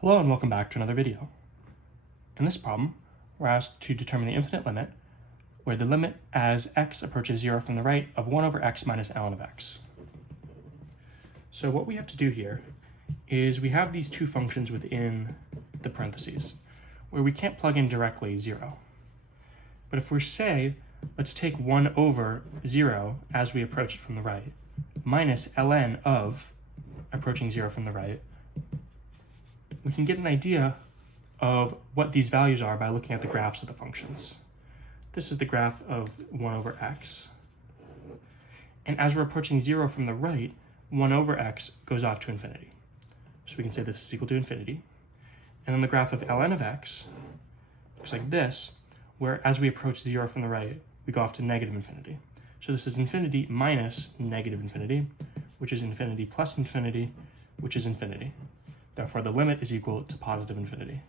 Hello and welcome back to another video. In this problem, we're asked to determine the infinite limit, where the limit as x approaches 0 from the right of 1 over x minus ln of x. So what we have to do here is we have these two functions within the parentheses, where we can't plug in directly 0. But if we say, let's take 1 over 0 as we approach it from the right, minus ln of approaching 0 from the right, we can get an idea of what these values are by looking at the graphs of the functions. This is the graph of 1 over x. And as we're approaching 0 from the right, 1 over x goes off to infinity. So we can say this is equal to infinity. And then the graph of ln of x looks like this, where as we approach 0 from the right, we go off to negative infinity. So this is infinity minus negative infinity, which is infinity plus infinity, which is infinity. Therefore, the limit is equal to positive infinity.